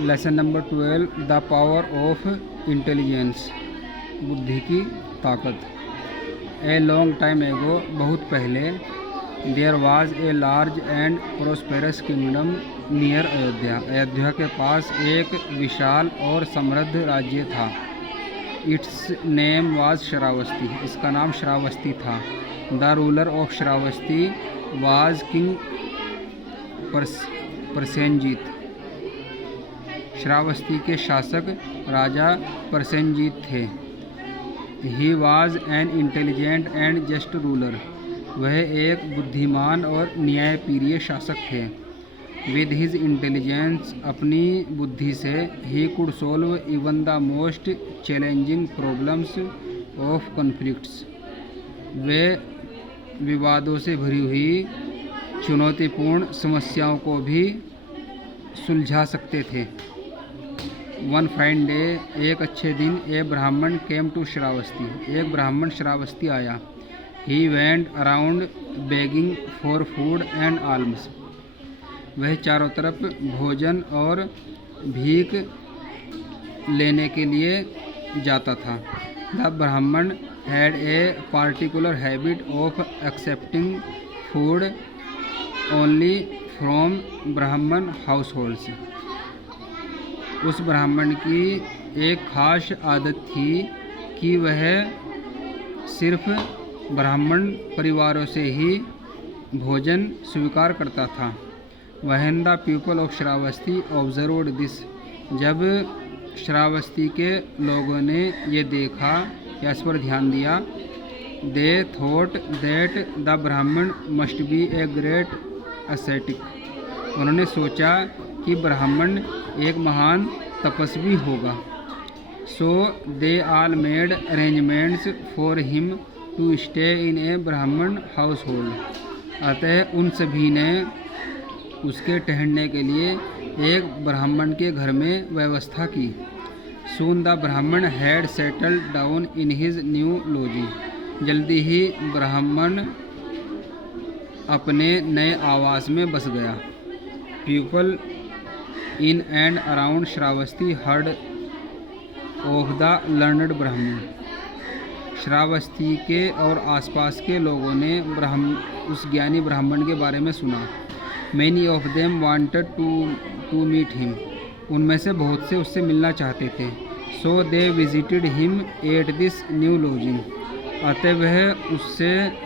Lesson number 12, the power of intelligence, बुद्धि की ताकत। ए लॉन्ग टाइम एगो, बहुत पहले, there was a large and prosperous kingdom near Ayodhya, Ayodhya के पास एक विशाल और समृद्ध राज्य था। इट्स नेम वाज श्रावस्ती, इसका नाम श्रावस्ती था। The ruler of Shravasti was king Prasenjit, Shravasti के शासक राजा प्रसेनजीत थे। He was an intelligent and just ruler, वह एक बुद्धिमान और न्यायप्रिय शासक थे। विद हिज इंटेलिजेंस, अपनी बुद्धि से, he could solve even the most challenging problems of conflicts, वे विवादों से भरी हुई चुनौतीपूर्ण समस्याओं को भी सुलझा सकते थे। वन फाइन डे, एक अच्छे दिन, ए ब्राह्मण केम टू श्रावस्ती, एक ब्राह्मण श्रावस्ती आया। He went around begging for food and alms, वह चारों तरफ भोजन और भीख लेने के लिए जाता था। द ब्राह्मण had a particular habit of accepting food only from ब्राह्मण हाउस होल्ड्स, उस ब्राह्मण की एक खास आदत थी कि वह सिर्फ ब्राह्मण परिवारों से ही भोजन स्वीकार करता था। When the people of Shravasti observed this, जब श्रावस्ती के लोगों ने ये देखा या इस पर ध्यान दिया, they thought that the Brahmin must be a great ascetic, उन्होंने सोचा कि ब्राह्मण एक महान तपस्वी होगा। So they all made arrangements for him to stay in a Brahmin house hold, अतः उन सभी ने उसके ठहरने के लिए एक ब्राह्मण के घर में व्यवस्था की। सून द ब्राह्मण had settled down in his new lodging, जल्दी ही ब्राह्मण अपने नए आवास में बस गया। People in and around Shravasti heard of the learned ब्राह्मण, श्रावस्ती के और आसपास के लोगों ने उस ज्ञानी ब्राह्मण के बारे में सुना। Many of them wanted to meet him, उनमें से बहुत से उससे मिलना चाहते थे। So they visited him at this new lodging, अतः वह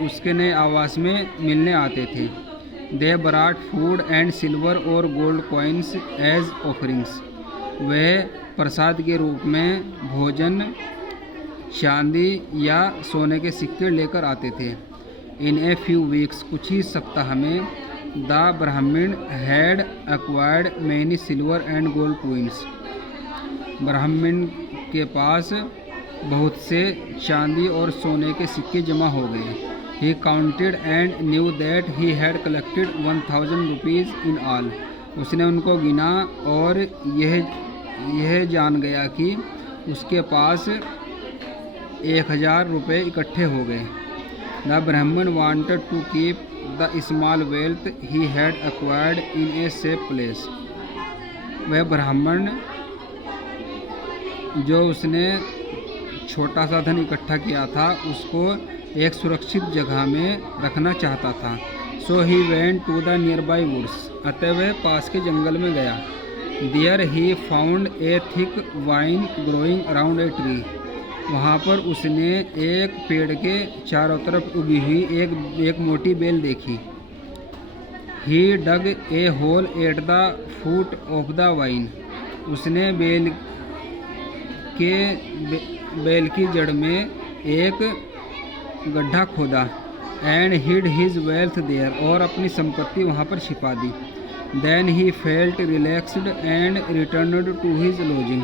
उसके नए आवास में मिलने आते थे। They brought food and silver और गोल्ड कॉइन्स एज ऑफरिंग्स, वह प्रसाद के रूप में भोजन, चांदी या सोने के सिक्के लेकर आते थे। इन ए फ्यू वीक्स, कुछ ही सप्ताह में, द ब्राह्मण had acquired many silver and gold coins, ब्राह्मण के पास बहुत से चांदी और सोने के सिक्के जमा हो गए। He counted and knew that he had collected 1000 rupees in all, उसने उनको गिना और यह जान गया कि उसके पास 1000 रुपये इकट्ठे हो गए। The brahmin wanted to keep the small wealth he had acquired in a safe place, वह ब्राह्मण जो उसने छोटा सा धन इकट्ठा किया था उसको एक सुरक्षित जगह में रखना चाहता था। So he went to the nearby woods, अतः वह पास के जंगल में गया। There he found a thick vine growing around a tree, वहाँ पर उसने एक पेड़ के चारों तरफ उगी हुई एक मोटी बेल देखी। He dug a hole at the foot of the vine, उसने बेल की जड़ में एक गड्ढा खोदा। And hid his wealth there, और अपनी संपत्ति वहाँ पर छिपा दी। Then he felt relaxed and returned to his lodging,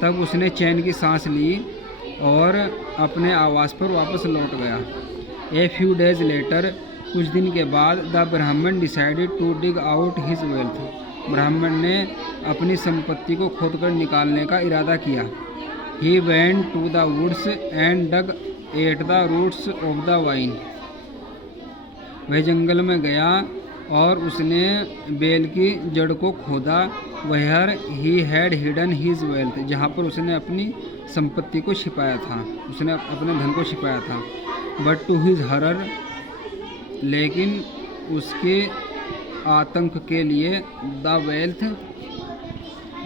तब उसने चैन की सांस ली और अपने आवास पर वापस लौट गया। ए फ्यू डेज लेटर, कुछ दिन के बाद, the brahmin decided to dig out his wealth, ब्राह्मण ने अपनी संपत्ति को खोदकर निकालने का इरादा किया। He went to the woods and dug at the roots of the vine, वह जंगल में गया और उसने बेल की जड़ को खोदा where he had hidden his wealth, जहाँ पर उसने अपनी संपत्ति को छिपाया था, उसने अपने धन को छिपाया था। बट टू हिज हरर, लेकिन उसके आतंक के लिए, the wealth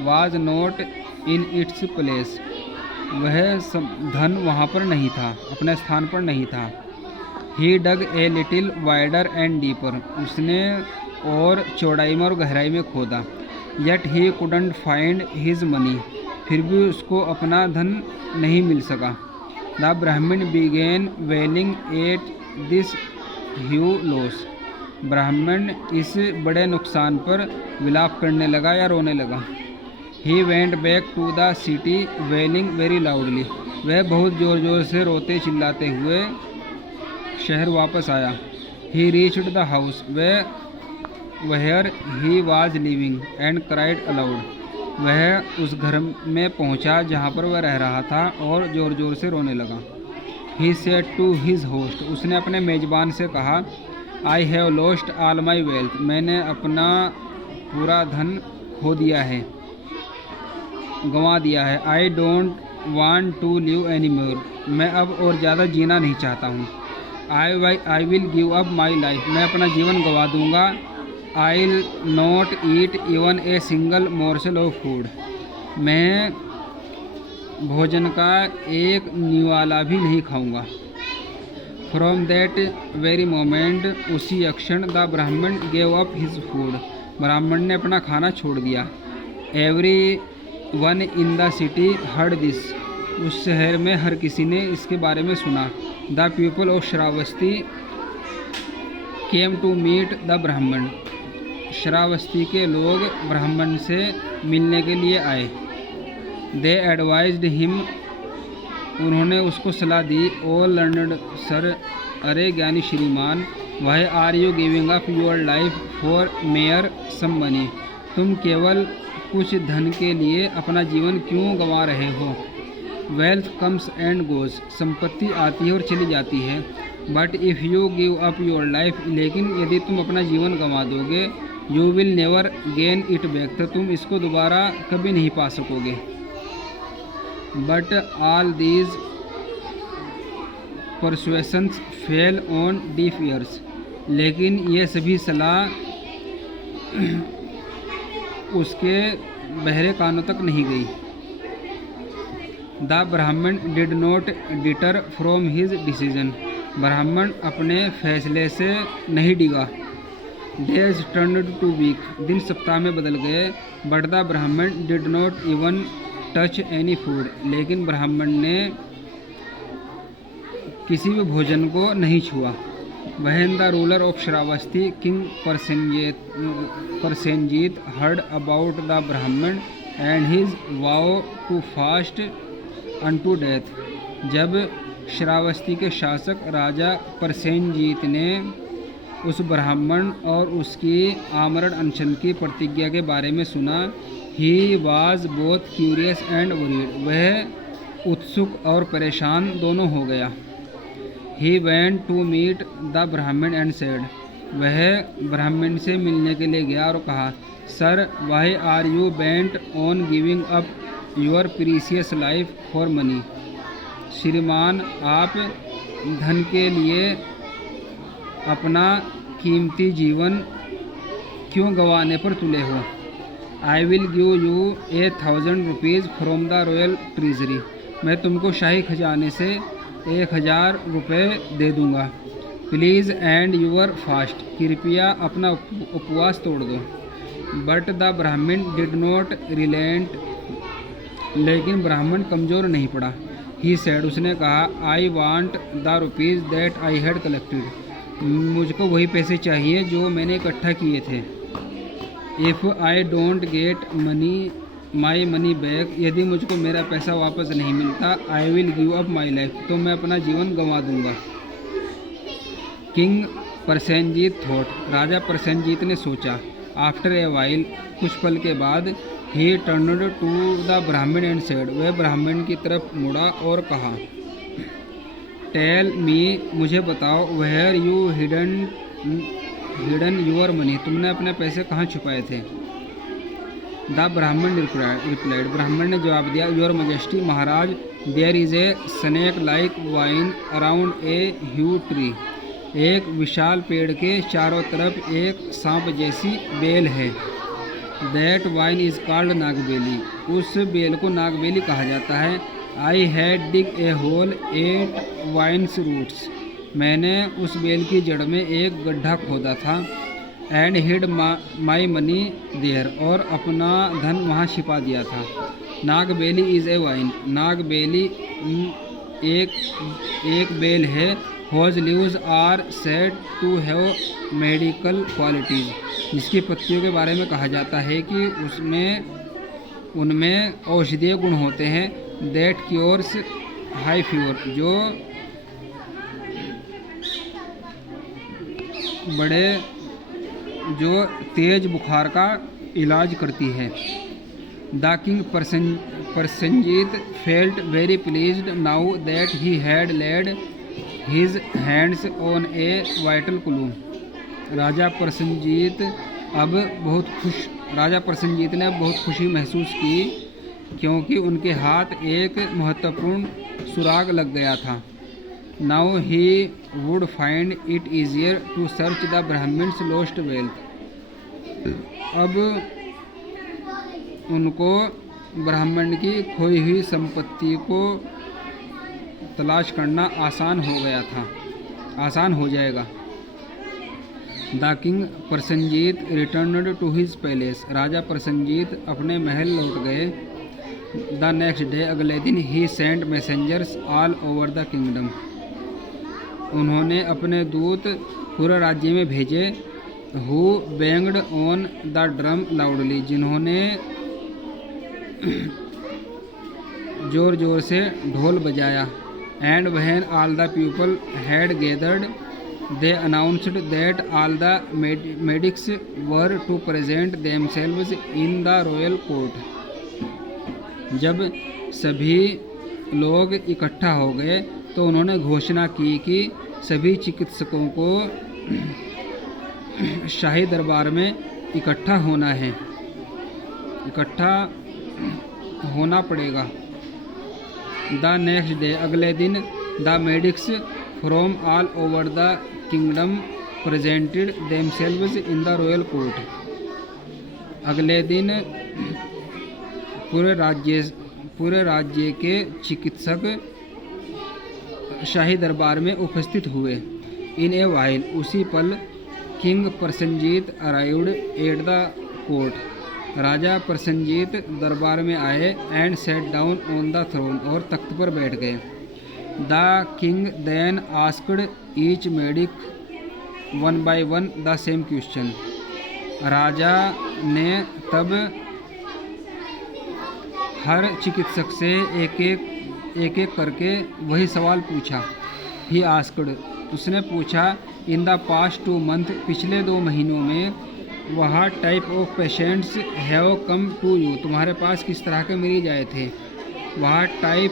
was not in its place, वह धन वहाँ पर नहीं था, अपने स्थान पर नहीं था। He dug a little wider and deeper, उसने और चौड़ाई में और गहराई में खोदा। Yet he couldn't find his money, फिर भी उसको अपना धन नहीं मिल सका। The brahmin began wailing at this huge loss, ब्राह्मण इस बड़े नुकसान पर विलाप करने लगा या रोने लगा। He went back to the city wailing very loudly, वह बहुत ज़ोर ज़ोर से रोते चिल्लाते हुए शहर वापस आया। He reached the house where he was living and cried aloud, वह उस घर में पहुंचा जहां पर वह रह रहा था और ज़ोर ज़ोर से रोने लगा। He said to his host, उसने अपने मेज़बान से कहा, I have lost all my wealth, मैंने अपना पूरा धन खो दिया है, गंवा दिया है। I don't want to live any more, मैं अब और ज़्यादा जीना नहीं चाहता हूँ। I will give up my life, मैं अपना जीवन गंवा दूँगा। I will not eat even a single morsel of food, मैं भोजन का एक निवाला भी नहीं खाऊंगा। फ्रॉम दैट वेरी मोमेंट, उसी क्षण द ब्राह्मण गेव अप हिज फूड, ब्राह्मण ने अपना खाना छोड़ दिया। Every one in the city heard this, उस शहर में हर किसी ने इसके बारे में सुना। The people of Shravasti came to meet the brahmin, Shravasti के लोग ब्राह्मण से मिलने के लिए आए। दे एडवाइज्ड हिम, उन्होंने उसको सलाह दी। ओ लर्नड सर, अरे ज्ञानी श्रीमान, why are you giving up your life for mere some money, तुम केवल कुछ धन के लिए अपना जीवन क्यों गंवा रहे हो। वेल्थ कम्स एंड गोज, संपत्ति आती है और चली जाती है। But if you give up your life, लेकिन यदि तुम अपना जीवन गंवा दोगे, you will never gain it back, तो तुम इसको दोबारा कभी नहीं पा सकोगे। But all these persuasions fail on deaf ears, लेकिन ये सभी सलाह उसके बहरे कानों तक नहीं गई। द ब्राह्मण did not deter from his decision, ब्राह्मण अपने फैसले से नहीं डिगा। डेज टर्न्ड टू वीक, दिन सप्ताह में बदल गए। बट द ब्राह्मण did not even touch any food, लेकिन ब्राह्मण ने किसी भी भोजन को नहीं छुआ। When the ruler of Shravasti king Prasenjit heard about the ब्राह्मण and his vow to fast unto death, जब श्रावस्ती के शासक राजा परसेंजीत ने उस ब्राह्मण और उसकी आमरण अनशन की प्रतिज्ञा के बारे में सुना, he was both curious and worried, वह उत्सुक और परेशान दोनों हो गया। ही वेंट टू मीट द ब्राह्मण एंड सेड, वह ब्राह्मण से मिलने के लिए गया और कहा, sir why are you bent on giving up your precious life for money, श्रीमान आप धन के लिए अपना कीमती जीवन क्यों गंवाने पर तुले हो। आई will give you 1000 rupees from the royal treasury, मैं तुमको शाही खजाने से 1000 रुपये दे दूँगा। प्लीज़ एंड यूर फास्ट, कृपया अपना उपवास तोड़ दो। बट द ब्राह्मण डिड नॉट रिलेंट, लेकिन ब्राह्मण कमज़ोर नहीं पड़ा। ही सेड, उसने कहा, I want the rupees that I had collected, मुझको वही पैसे चाहिए जो मैंने इकट्ठा किए थे। If I don't get my money back, यदि मुझको मेरा पैसा वापस नहीं मिलता, आई will give up my life, तो मैं अपना जीवन गंवा दूंगा। किंग परसेंजीत थॉट, राजा परसेंजीत ने सोचा। आफ्टर ए वाइल, कुछ पल के बाद, ही टर्न्ड टू द ब्राह्मण एंड सेड, वह ब्राह्मण की तरफ मुड़ा और कहा, टेल मी, मुझे बताओ, where you hidden your money, तुमने अपने पैसे कहाँ छुपाए थे। द ब्राह्मण रिप्लाइड, ब्राह्मण ने जवाब दिया, योर मजेस्टी महाराज, there is a snake like vine around a huge tree, एक विशाल पेड़ के चारों तरफ एक सांप जैसी बेल है। That vine is called Nagbeli, उस बेल को नागबेली कहा जाता है। I had dig a hole 8 vine's roots, मैंने उस बेल की जड़ में एक गड्ढा खोदा था। And hid my money there, और अपना धन वहाँ छिपा दिया था। नागबेली इज़ ए वाइन, नागबेली एक बेल है। Whose leaves are said to have medical qualities, जिसकी पत्तियों के बारे में कहा जाता है कि उनमें औषधीय गुण होते हैं। दैट क्योर्स हाई फीवर, जो तेज बुखार का इलाज करती है। The king Prasenjit felt very pleased now that he had laid his hands on a vital clue, राजा प्रसेनजीत ने अब बहुत खुशी महसूस की, क्योंकि उनके हाथ एक महत्वपूर्ण सुराग लग गया था। Now he would find it easier to search the brahmin's lost wealth, अब उनको ब्राह्मण की खोई हुई संपत्ति को तलाश करना आसान हो जाएगा। The king Prasenjit returned to his palace, राजा प्रसेनजीत अपने महल लौट गए। द नेक्स्ट डे, अगले दिन, he sent messengers all over the kingdom, उन्होंने अपने दूत पूरे राज्य में भेजे। Who banged on the drum loudly, जिन्होंने जोर जोर से ढोल बजाया। And when all the people had gathered they announced that all the medics were to present themselves in the royal court, जब सभी लोग इकट्ठा हो गए तो उन्होंने घोषणा की कि सभी चिकित्सकों को शाही दरबार में इकट्ठा होना पड़ेगा। द नेक्स्ट डे, अगले दिन, the medics from all over the kingdom presented themselves in the royal court, अगले दिन पूरे राज्य के चिकित्सक शाही दरबार में उपस्थित हुए। इन ए वाइल, उसी पल, king Prasenjit arrived at the court, राजा प्रसेनजीत दरबार में आए। And sat down on the throne, और तख्त पर बैठ गए। The king then asked each medic one by one the same question, राजा ने तब हर चिकित्सक से एक एक करके वही सवाल पूछा। ही आस्क्ड, उसने पूछा, इन द पास्ट 2 मंथ, पिछले 2 महीनों में, what type of patients have come to you, तुम्हारे पास किस तरह के मरीज आए थे। What type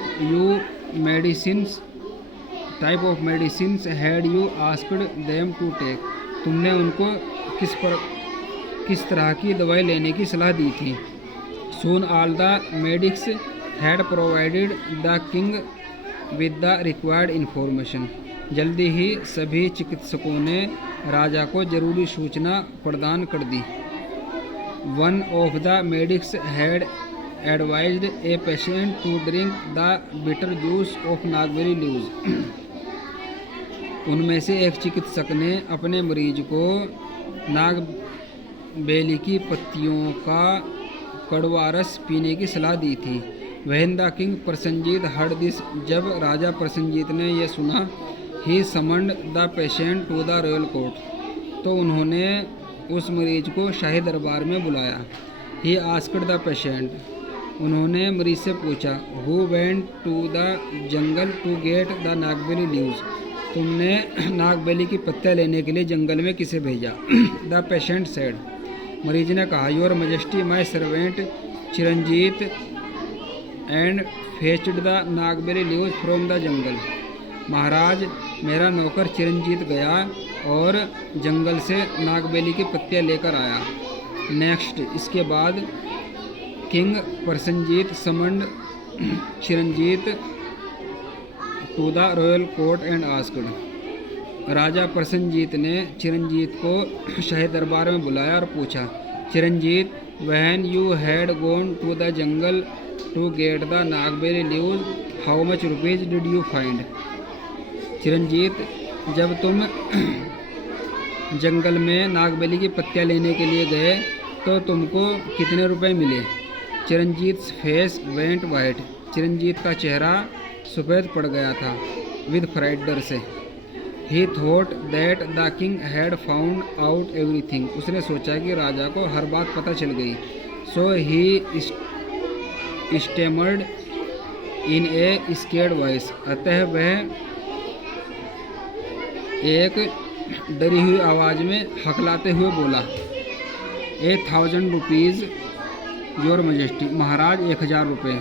of medicines had you asked them to take, तुमने उनको किस तरह की दवाई लेने की सलाह दी थी। सून all the medics had provided the king with the required information, जल्दी ही सभी चिकित्सकों ने राजा को जरूरी सूचना प्रदान कर दी। One of the medics had advised a patient to drink the bitter juice of Nagberi leaves, उनमें से एक चिकित्सक ने अपने मरीज को नागबेली की पत्तियों का कड़वा रस पीने की सलाह दी थी। When the king Prasenjit heard this, जब राजा प्रसेनजीत ने यह सुना, he summoned the patient to the royal court, तो उन्होंने उस मरीज को शाही दरबार में बुलाया। ही आस्क्ड द पेशेंट, उन्होंने मरीज से पूछा, who went to the jungle to get the Nagbeli leaves, तुमने नागबेली की पत्तियाँ लेने के लिए जंगल में किसे भेजा। द पेशेंट सेड, मरीज ने कहा, your majesty my servant Chiranjit and fetched the Nagbeli leaves from the jungle, महाराज मेरा नौकर चिरंजीत गया और जंगल से नागबेली की पत्तियाँ लेकर आया। नेक्स्ट, इसके बाद king Prasenjit summoned Chiranjit to the royal court and asked. राजा प्रसेनजीत ने चिरंजीत को शाही दरबार में बुलाया और पूछा, Chiranjit, when you had gone to the jungle to get the Nagbeli leaves, how much rupees did you find? Chiranjit, जब तुम जंगल में नागबेली की पत्तियां लेने के लिए गए तो तुमको कितने रुपए मिले? Chiranjit face went white. Chiranjit का चेहरा सफ़ेद पड़ गया था विद फ्राइट, डर से। ही thought that the king had found out everything. उसने सोचा कि राजा को हर बात पता चल गई। सो ही स्टेमर्ड इन ए स्केर्ड वॉइस। अतः वह एक डरी हुई आवाज़ में हकलाते हुए बोला, 1000 रुपीज़ योर मजेस्टी। महाराज 1000 रुपये।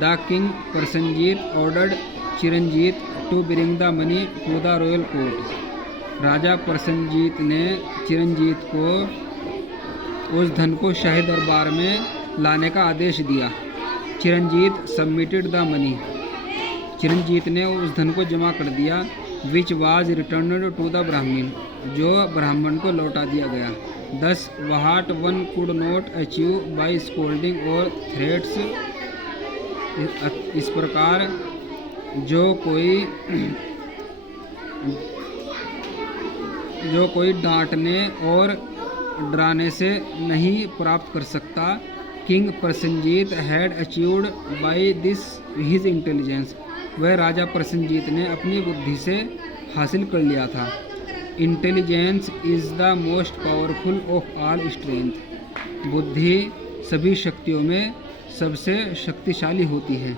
The king Prasenjit ordered Chiranjit to bring the money to the royal court. राजा प्रसेनजीत ने चिरंजीत को उस धन को शाही दरबार में लाने का आदेश दिया। Chiranjeet submitted the money. चिरंजीत ने उस धन को जमा कर दिया। Which was return to the Brahmin, जो ब्राह्मण को लौटा दिया गया। Thus what one could not achieve by scolding और थ्रेट्स। इस प्रकार जो कोई डांटने और डराने से नहीं प्राप्त कर सकता, king Prasenjit had achieved by this his intelligence. वह राजा प्रसेनजीत ने अपनी बुद्धि से हासिल कर लिया था। Intelligence is the most powerful of all strength. बुद्धि सभी शक्तियों में सबसे शक्तिशाली होती है।